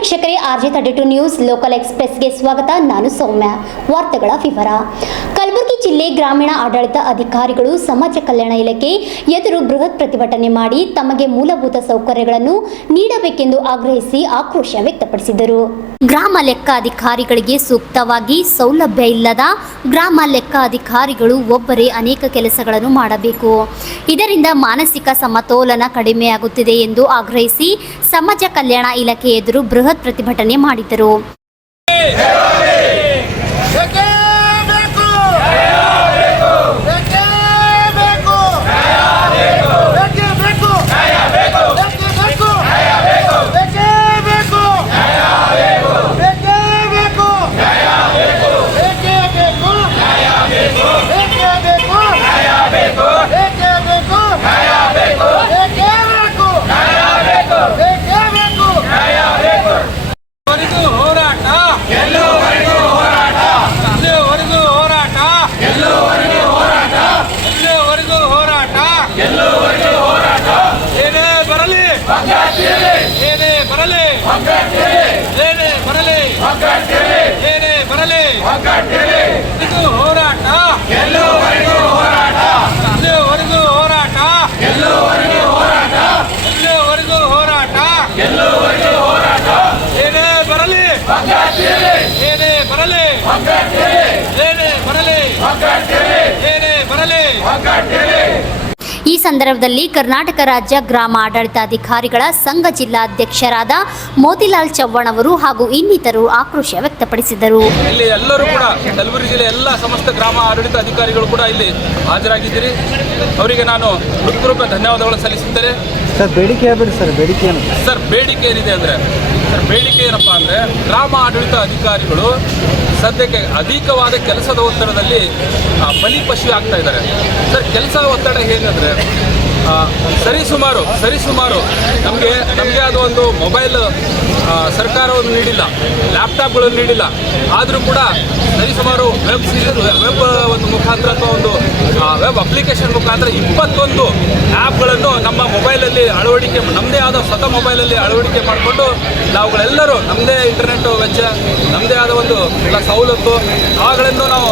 ವೀಕ್ಷಕರೇ, RJ32 news local ಎಕ್ಸ್‌ಪ್ರೆಸ್‌ಗೆ ಸ್ವಾಗತ. ನಾನು ಸೌಮ್ಯ. ವಾರ್ತೆಗಳ ವಿವರ. ಕಲಬುರಗಿ ಜಿಲ್ಲೆ ಗ್ರಾಮೀಣ ಆಡಳಿತ ಅಧಿಕಾರಿಗಳು ಸಮಾಜ ಕಲ್ಯಾಣ ಇಲಾಖೆ ಎದುರು ಬೃಹತ್ ಪ್ರತಿಭಟನೆ ಮಾಡಿ ತಮಗೆ ಮೂಲಭೂತ ಸೌಕರ್ಯಗಳನ್ನು ನೀಡಬೇಕೆಂದು ಆಗ್ರಹಿಸಿ ಆಕ್ರೋಶ ವ್ಯಕ್ತಪಡಿಸಿದರು. ಗ್ರಾಮ ಲೆಕ್ಕ ಅಧಿಕಾರಿಗಳಿಗೆ ಸೂಕ್ತವಾಗಿ ಸೌಲಭ್ಯ ಇಲ್ಲದ ಗ್ರಾಮ ಲೆಕ್ಕ ಅಧಿಕಾರಿಗಳು ಒಬ್ಬರೇ ಅನೇಕ ಕೆಲಸಗಳನ್ನು ಮಾಡಬೇಕು. ಇದರಿಂದ ಮಾನಸಿಕ ಸಮತೋಲನ ಕಡಿಮೆಯಾಗುತ್ತಿದೆ ಎಂದು ಆಗ್ರಹಿಸಿ ಸಮಾಜ ಕಲ್ಯಾಣ ಇಲಾಖೆ ಎದುರು ಬೃಹತ್ ಪ್ರತಿಭಟನೆ ಮಾಡಿದರು. ಈ ಸಂದರ್ಭದಲ್ಲಿ ಕರ್ನಾಟಕ ರಾಜ್ಯ ಗ್ರಾಮ ಆಡಳಿತಾಧಿಕಾರಿಗಳ ಸಂಘ ಜಿಲ್ಲಾಧ್ಯಕ್ಷರಾದ ಮೋತಿಲಾಲ್ ಚವ್ಹಾಣ್ ಅವರು ಹಾಗೂ ಇನ್ನಿತರರು ಆಕ್ರೋಶ ವ್ಯಕ್ತಪಡಿಸಿದರು. ಇಲ್ಲಿ ಎಲ್ಲರೂ ಕೂಡ ಕಲಬುರಗಿ ಜಿಲ್ಲೆ ಎಲ್ಲ ಸಮಸ್ತ ಗ್ರಾಮ ಆಡಳಿತ ಅಧಿಕಾರಿಗಳು ಕೂಡ ಇಲ್ಲಿ ಹಾಜರಾಗಿದ್ದೀರಿ. ಅವರಿಗೆ ನಾನು ಹೃತ್ಪೂರ್ವಕ ಧನ್ಯವಾದಗಳು ಸಲ್ಲಿಸುತ್ತೇನೆ. ಸರ್, ಬೇಡಿಕೆ ಹೇಳ್ಬೇಡಿ ಸರ್. ಬೇಡಿಕೆ ಏನು ಸರ್? ಬೇಡಿಕೆ ಏನಿದೆ ಅಂದರೆ ಬೇಡಿಕೆ ಏನಪ್ಪ ಅಂದರೆ ಗ್ರಾಮ ಆಡಳಿತ ಅಧಿಕಾರಿಗಳು ಸದ್ಯಕ್ಕೆ ಅಧಿಕವಾದ ಕೆಲಸದ ಒತ್ತಡದಲ್ಲಿ ಬಲಿಪಶು ಆಗ್ತಾ ಇದ್ದಾರೆ. ಸರ್, ಕೆಲಸದ ಒತ್ತಡ ಹೇಗಂದರೆ ಸರಿಸುಮಾರು ನಮಗೆ ಅದು ಒಂದು ಮೊಬೈಲ್ ಸರ್ಕಾರವನ್ನು ನೀಡಿಲ್ಲ, ಲ್ಯಾಪ್ಟಾಪ್ಗಳನ್ನು ನೀಡಿಲ್ಲ. ಆದರೂ ಕೂಡ ಸರಿಸುಮಾರು ವೆಬ್ ಒಂದು ಮುಖಾಂತರ ಅಥವಾ ಒಂದು ವೆಬ್ ಅಪ್ಲಿಕೇಶನ್ ಮುಖಾಂತರ 21 ಆ್ಯಪ್ಗಳನ್ನು ನಮ್ಮ ಮೊಬೈಲಲ್ಲಿ ಅಳವಡಿಕೆ, ನಮ್ಮದೇ ಆದ ಸ್ವತಃ ಮೊಬೈಲಲ್ಲಿ ಅಳವಡಿಕೆ ಮಾಡಿಕೊಂಡು ನಾವುಗಳೆಲ್ಲರೂ ನಮ್ಮದೇ ಇಂಟರ್ನೆಟ್ ವೆಚ್ಚ, ನಮ್ಮದೇ ಆದ ಒಂದು ಎಲ್ಲ ಸವಲತ್ತು ಅವುಗಳನ್ನು ನಾವು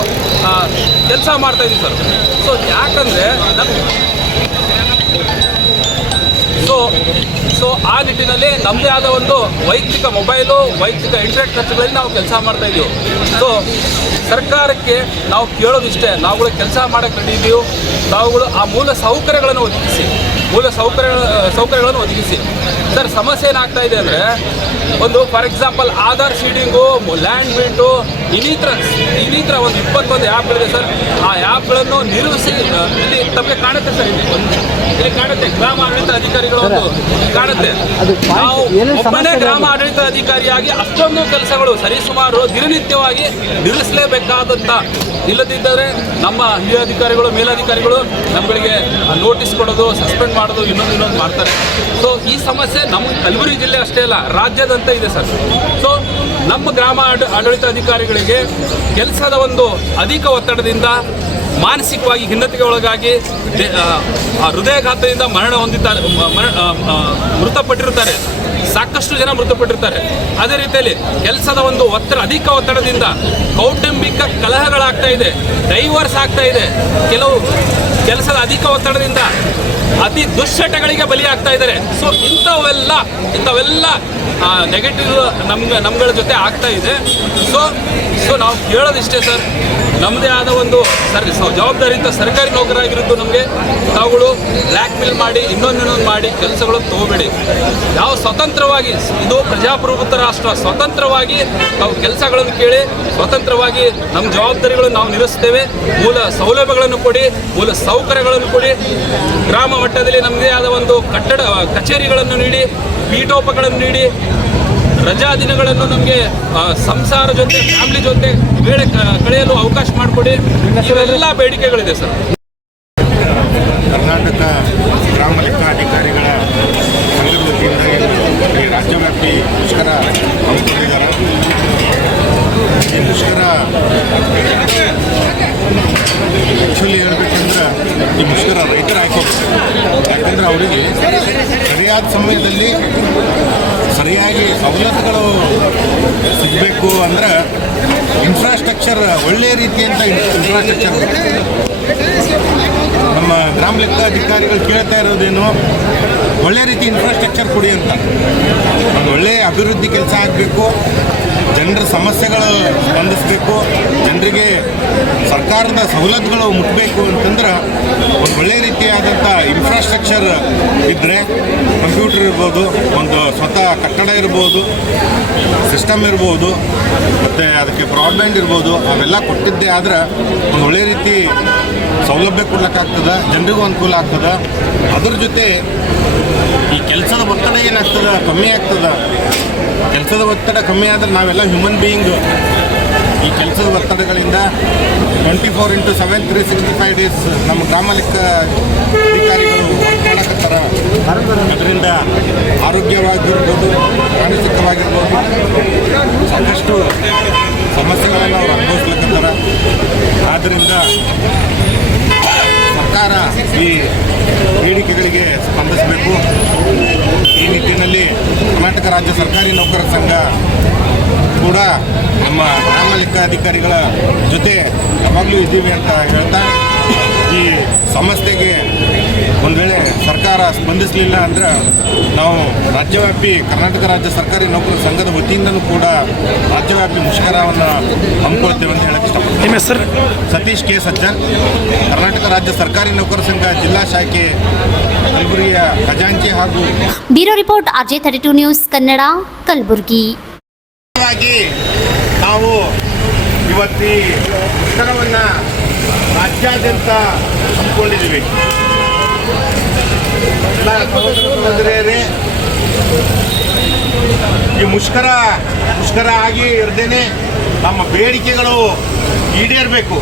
ಕೆಲಸ ಮಾಡ್ತಾಯಿದ್ದೀವಿ ಸರ್. ಸೊ ಯಾಕಂದರೆ ಸೊ ಆ ನಿಟ್ಟಿನಲ್ಲಿ ನಮ್ಮದೇ ಆದ ಒಂದು ವೈಯಕ್ತಿಕ ಮೊಬೈಲು, ವೈಯಕ್ತಿಕ ಇಂಟರ್ನೆಟ್ ಖರ್ಚುಗಳಲ್ಲಿ ನಾವು ಕೆಲಸ ಮಾಡ್ತಾಯಿದ್ದೀವಿ. ಸೊ ಸರ್ಕಾರಕ್ಕೆ ನಾವು ಕೇಳೋದಿಷ್ಟೇ, ನಾವುಗಳು ಕೆಲಸ ಮಾಡೋಕ್ಕೆ ರೆಡಿ ಇದ್ದೀವಿ. ನಾವುಗಳು ಆ ಮೂಲ ಸೌಕರ್ಯಗಳನ್ನು ಒದಗಿಸಿ. ಸರ್, ಸಮಸ್ಯೆ ಏನಾಗ್ತಾ ಇದೆ ಅಂದರೆ ಒಂದು for example Aadhaar seeding, land built, ಇನ್ನಿತರ ಒಂದು 21 ಆ್ಯಪ್ಗಳಿದೆ ಸರ್. ಆ ಆ್ಯಪ್ಗಳನ್ನು ನಿರ್ವಹಿಸಿ ಇಲ್ಲಿ ತಮಗೆ ಕಾಣುತ್ತೆ ಸರ್, ಇಲ್ಲಿ ಕಾಣುತ್ತೆ ಗ್ರಾಮ ಆಡಳಿತ ಅಧಿಕಾರಿಗಳು ಒಂದು ಕಾಣುತ್ತೆ. ನಾವು ಒಬ್ಬನೇ ಗ್ರಾಮ ಆಡಳಿತ ಅಧಿಕಾರಿಯಾಗಿ ಅಷ್ಟೊಂದು ಕೆಲಸಗಳು ಸರಿಸುಮಾರು ದಿನನಿತ್ಯವಾಗಿ ನಿರ್ವಹಿಸಲೇಬೇಕಾದಂಥ, ಇಲ್ಲದಿದ್ದರೆ ನಮ್ಮ ಹಿರಿಯ ಅಧಿಕಾರಿಗಳು, ಮೇಲಧಿಕಾರಿಗಳು ನಮ್ಮಗಳಿಗೆ ನೋಟಿಸ್ ಕೊಡೋದು, ಸಸ್ಪೆಂಡ್ ಮಾಡೋದು, ಇನ್ನೊಂದು ಮಾಡ್ತಾರೆ. ಸೊ ಈ ಸಮಸ್ಯೆ ನಮ್ಮ ಕಲಬುರಗಿ ಜಿಲ್ಲೆ ಅಷ್ಟೇ ಅಲ್ಲ, ರಾಜ್ಯದಂತ ಇದೆ ಸರ್. ಸೊ ನಮ್ಮ ಗ್ರಾಮ ಆಡಳಿತ ಅಧಿಕಾರಿಗಳಿಗೆ ಕೆಲಸದ ಒಂದು ಅಧಿಕ ಒತ್ತಡದಿಂದ ಮಾನಸಿಕವಾಗಿ ಖಿನ್ನತೆಗೆ ಒಳಗಾಗಿ ಹೃದಯಾಘಾತದಿಂದ ಮೃತಪಟ್ಟಿರುತ್ತಾರೆ. ಸಾಕಷ್ಟು ಜನ ಮೃತಪಟ್ಟಿರ್ತಾರೆ. ಅದೇ ರೀತಿಯಲ್ಲಿ ಕೆಲಸದ ಒಂದು ಅಧಿಕ ಒತ್ತಡದಿಂದ ಕೌಟುಂಬಿಕ ಕಲಹಗಳಾಗ್ತಾ ಇದೆ, ಡೈವರ್ಸ್ ಆಗ್ತಾ ಇದೆ. ಕೆಲವು ಕೆಲಸದ ಅಧಿಕ ಒತ್ತಡದಿಂದ ಅತಿ ದುಶ್ಚಟಗಳಿಗೆ ಬಲಿಯಾಗ್ತಾ ಇದ್ದಾರೆ. ಸೊ ಇಂಥವೆಲ್ಲ ನೆಗೆಟಿವ್ ನಮ್ಗಳ ಜೊತೆ ಆಗ್ತಾ ಇದೆ. ಸೊ ನಾವು ಕೇಳೋದಿಷ್ಟೇ ಸರ್, ನಮ್ಮದೇ ಆದ ಒಂದು ಜವಾಬ್ದಾರಿಯುತ ಸರ್ಕಾರಿ ನೌಕರಾಗಿರೋದು ನಮಗೆ ತಾವುಗಳು ಬ್ಲ್ಯಾಕ್ ಮೇಲ್ ಮಾಡಿ ಇನ್ನೊಂದು ಮಾಡಿ ಕೆಲಸಗಳು ತಗೋಬೇಡಿ. ನಾವು ಸ್ವತಂತ್ರವಾಗಿ, ಇದು ಪ್ರಜಾಪ್ರಭುತ್ವ ರಾಷ್ಟ್ರ, ಸ್ವತಂತ್ರವಾಗಿ ನಾವು ಕೆಲಸಗಳನ್ನು ಕೇಳಿ ಸ್ವತಂತ್ರವಾಗಿ ನಮ್ಮ ಜವಾಬ್ದಾರಿಗಳನ್ನು ನಾವು ನಿರ್ವಹಿಸ್ತೇವೆ. ಮೂಲ ಸೌಲಭ್ಯಗಳನ್ನು ಕೊಡಿ, ಮೂಲ ಸೌಕರ್ಯಗಳನ್ನು ಕೊಡಿ. ಗ್ರಾಮ ಮಟ್ಟದಲ್ಲಿ ನಮ್ಮದೇ ಆದ ಒಂದು ಕಚೇರಿಗಳನ್ನು ನೀಡಿ, ಪೀಠೋಪಗಳನ್ನು ನೀಡಿ, ರಜಾ ದಿನಗಳನ್ನು ನಮಗೆ ಸಂಸಾರ ಜೊತೆ, ಫ್ಯಾಮಿಲಿ ಜೊತೆ ವೇಳೆ ಕಳೆಯಲು ಅವಕಾಶ ಮಾಡಿಕೊಡಿ. ಇವೆಲ್ಲ ಬೇಡಿಕೆಗಳಿದೆ ಸರ್. ಕರ್ನಾಟಕ ಗ್ರಾಮ ಲೆಕ್ಕಾಧಿಕಾರಿಗಳ ಸಂಘದ ವತಿಯಿಂದ ರಾಜ್ಯವ್ಯಾಪಿ ಮುಷ್ಕರ ಹಮ್ಮಿಕೊಂಡಿದ್ದಾರೆ. ಈ ಮುಷ್ಕರ ಆ್ಯಕ್ಚುಲಿ ಹೇಳ್ಬೇಕಂದ್ರೆ ಈ ಮುಷ್ಕರ ರೈತರ ಹಾಕೋಬೇಕು. ಯಾಕಂದ್ರೆ ಅವರಿಗೆ ಸರಿಯಾದ ಸಮಯದಲ್ಲಿ ಸರಿಯಾಗಿ ಸವಲತ್ತುಗಳು ಸಿಗಬೇಕು ಅಂದ್ರೆ ಇನ್ಫ್ರಾಸ್ಟ್ರಕ್ಚರ್ ಒಳ್ಳೆಯ ರೀತಿಯಂತ ಇನ್ಫ್ರಾಸ್ಟ್ರಕ್ಚರ್. ನಮ್ಮ ಗ್ರಾಮ ಲೆಕ್ಕಾಧಿಕಾರಿಗಳು ಕೇಳ್ತಾ ಇರೋದೇನು, ಒಳ್ಳೆ ರೀತಿ ಇನ್ಫ್ರಾಸ್ಟ್ರಕ್ಚರ್ ಕೊಡಿ ಅಂತ. ಒಂದು ಒಳ್ಳೆಯ ಅಭಿವೃದ್ಧಿ ಕೆಲಸ ಆಗಬೇಕು, ಜನರ ಸಮಸ್ಯೆಗಳು ಸ್ಪಂದಿಸಬೇಕು, ಜನರಿಗೆ ಸರ್ಕಾರದ ಸವಲತ್ತುಗಳು ಮುಟ್ಟಬೇಕು ಅಂತಂದ್ರೆ ಒಂದು ಒಳ್ಳೆ ರೀತಿಯಾದಂಥ ಇನ್ಫ್ರಾಸ್ಟ್ರಕ್ಚರ್ ಇದ್ದರೆ, ಕಂಪ್ಯೂಟರ್ ಇರ್ಬೋದು, ಒಂದು ಸ್ವತಃ ಕಟ್ಟಡ ಇರ್ಬೋದು, ಸಿಸ್ಟಮ್ ಇರ್ಬೋದು, ಮತ್ತು ಅದಕ್ಕೆ ಬ್ರಾಡ್ಬ್ಯಾಂಡ್ ಇರ್ಬೋದು, ಅವೆಲ್ಲ ಕೊಟ್ಟಿದ್ದೇ ಆದ್ರೆ ಒಂದು ಒಳ್ಳೆ ರೀತಿ ಸೌಲಭ್ಯ ಕೊಡ್ಲಿಕ್ಕಾಗ್ತದೆ, ಜನರಿಗೂ ಅನುಕೂಲ ಆಗ್ತದೆ. ಅದ್ರ ಜೊತೆ ಈ ಕೆಲಸದ ಒತ್ತಡ ಏನಾಗ್ತದೆ ಕಮ್ಮಿ ಆಗ್ತದೆ. ಕೆಲಸದ ಒತ್ತಡ ಕಮ್ಮಿ ಆದರೆ ನಾವೆಲ್ಲ ಹ್ಯೂಮನ್ ಬೀಯಿಂಗ್ ಈ ಕೆಲಸದ ಒತ್ತಡಗಳಿಂದ 24/7 365 ಡೇಸ್ ನಮ್ಮ ಗ್ರಾಮ ಲೆಕ್ಕ ಅಧಿಕಾರಿಗಳು ವರ್ಕ್ ಮಾಡಕತ್ತಾರ. ಅದರಿಂದ ಆರೋಗ್ಯವಾಗಿರ್ಬೋದು, ಮಾನಸಿಕವಾಗಿರ್ಬೋದು ಸಾಕಷ್ಟು ಸಮಸ್ಯೆಗಳನ್ನು ಅವ್ರು ಅನುಭವಿಸ್ಲಿಕ್ಕತ್ತಾರ. ಆದ್ದರಿಂದ ಸರ್ಕಾರ ಈ ಬೇಡಿಕೆಗಳಿಗೆ ಸ್ಪಂದಿಸಬೇಕು. ಈ ನಿಟ್ಟಿನಲ್ಲಿ ಕರ್ನಾಟಕ ರಾಜ್ಯ ಸರ್ಕಾರಿ ನೌಕರರ ಸಂಘ ಕೂಡ ನಮ್ಮ ಗ್ರಾಮ ಲೆಕ್ಕಾಧಿಕಾರಿಗಳ ಜೊತೆ ಯಾವಾಗಲೂ ಇದ್ದೀವಿ ಅಂತ ಹೇಳ್ತಾ, ಈ ಸಮಸ್ಯೆಗೆ ಒಂದು ವೇಳೆ ಸರ್ಕಾರ ಸ್ಪಂದಿಸಲಿಲ್ಲ ಅಂದರೆ ನಾವು ರಾಜ್ಯವ್ಯಾಪಿ ಕರ್ನಾಟಕ ರಾಜ್ಯ ಸರ್ಕಾರಿ ನೌಕರರ ಸಂಘದ ವತಿಯಿಂದಲೂ ಕೂಡ ರಾಜ್ಯವ್ಯಾಪಿ ಮುಷ್ಕರವನ್ನು ಹಮ್ಮಿಕೊಳ್ತೇವೆ ಅಂತ ಹೇಳಕ್ಕೆ ಇಷ್ಟಪಡ್ತೀನಿ. ನಿಮ್ಮ ಹೆಸರು? ಸತೀಶ್ ಕೆ ಸಜ್ಜನ್, ಕರ್ನಾಟಕ ರಾಜ್ಯ ಸರ್ಕಾರಿ ನೌಕರರ ಸಂಘ ಜಿಲ್ಲಾ ಶಾಖೆ ಕಲಬುರಗಿಯ ಖಜಾಂಚಿ ಹಾಗೂ bureau report RJ32 news Kannada, Kalaburagi. ನಾವು ಇವತ್ತು ಈ ಮುಷ್ಕರವನ್ನು ರಾಜ್ಯಾದ್ಯಂತ ಹಮ್ಮಿಕೊಂಡಿದ್ದೀವಿ. ಎಲ್ಲ ಸಹೋದರರೇ, ಈ ಮುಷ್ಕರ ಆಗಿ ಇರದೇನೆ ನಮ್ಮ ಬೇಡಿಕೆಗಳು ಈಡೇರಬೇಕು.